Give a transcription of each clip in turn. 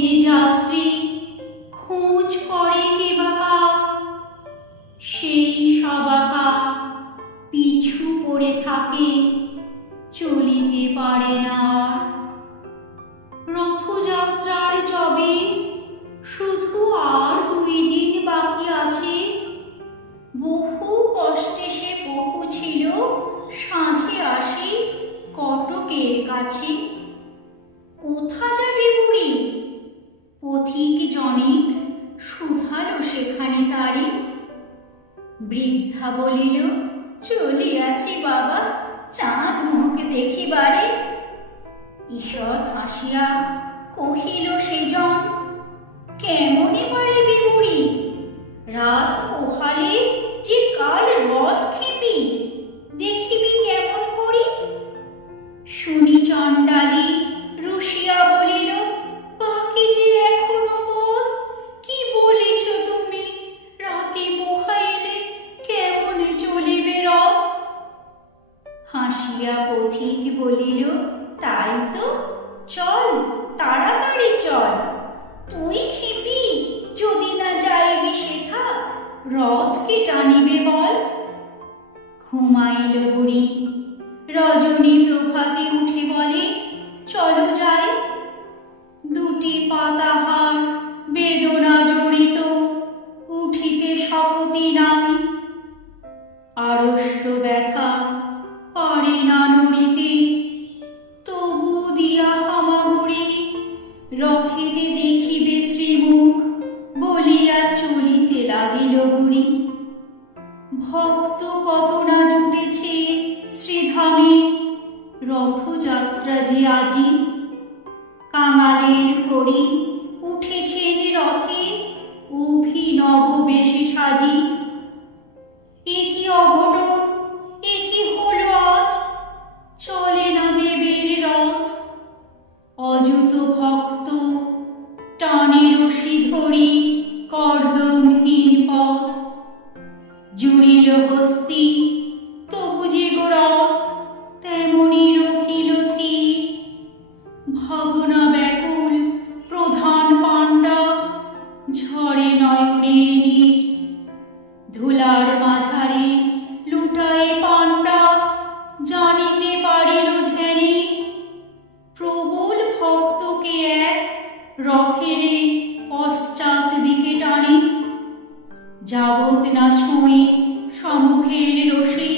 পুরীর যাত্রী, খোঁজ করে কে বাকা সেই সবাকা পিছু পড়ে থাকে, চলিতে পারে না রথযাত্রার যবে শুধু আর দুই দিন বাকি আছে। বহু কষ্টে সে পৌঁছিল, সাঁঝে আসি কটকের কাছে। বলিল, চলিয়াছি বাবা, চাঁদ মুখ দেখিবারে। ঈষৎ হাসিয়া কহিল সেজন কেমনে পারে বিবুড়ি রাত পোহালে রথকে টানিবে বল? ঘুমাইল বুড়ি। রজনী প্রভাতে উঠে বলে চলো যাই। দুটি পাতাহার শ্রীধামে রথযাত্রা যে আজি কাঙালের হরি উঠেছেন রথে অভিনব বেশে সাজি। রথেরে পশ্চাৎ দিকে টানে। যাবত না ছুঁয়ে সম্মুখের রশি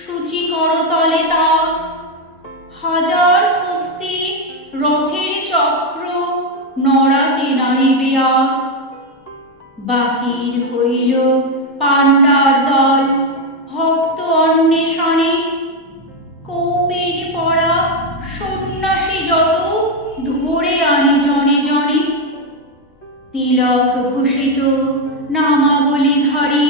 সূচি করতলে তা। হাজার হস্তে রথের চক্র নড়াতে নাড়িবে আর বাহির হইল পাণ্ডার দল। তিলক ভূষিত নামাবলী ধারী।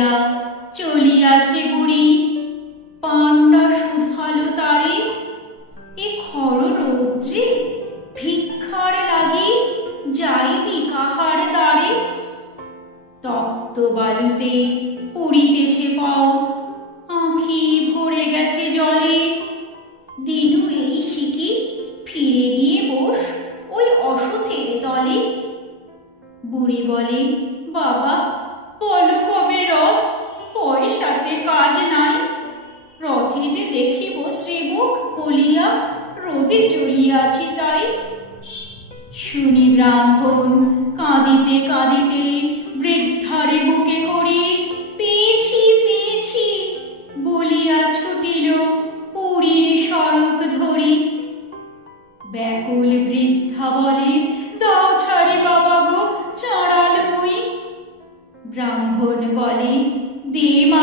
হামাগুড়ি চলিয়াছে বুড়ি। পাণ্ডা শুধালো তারে। এ খর রৌদ্রে ভিক্ষার লাগি যাইবি কাহার দ্বারে। তপ্ত বালুতে পড়িতেছে পথ, আঁখি ভরে গেছে জলে। দিনু এই শিকি ফিরে গিয়ে বস ওই অসথের তলে। বুড়ি বলে, বাবা বলো কবে রথ? পয়সাতে কাজ নাই। রথেতে দেখিব শ্রীমুখ বলিয়া, রোদে জ্বলিয়াছি তাই। শুনি ব্রাহ্মণ, কাঁদিতে কাঁদিতে বৃদ্ধারে বুকে করে। ব্রাহ্মণ বলে দে মা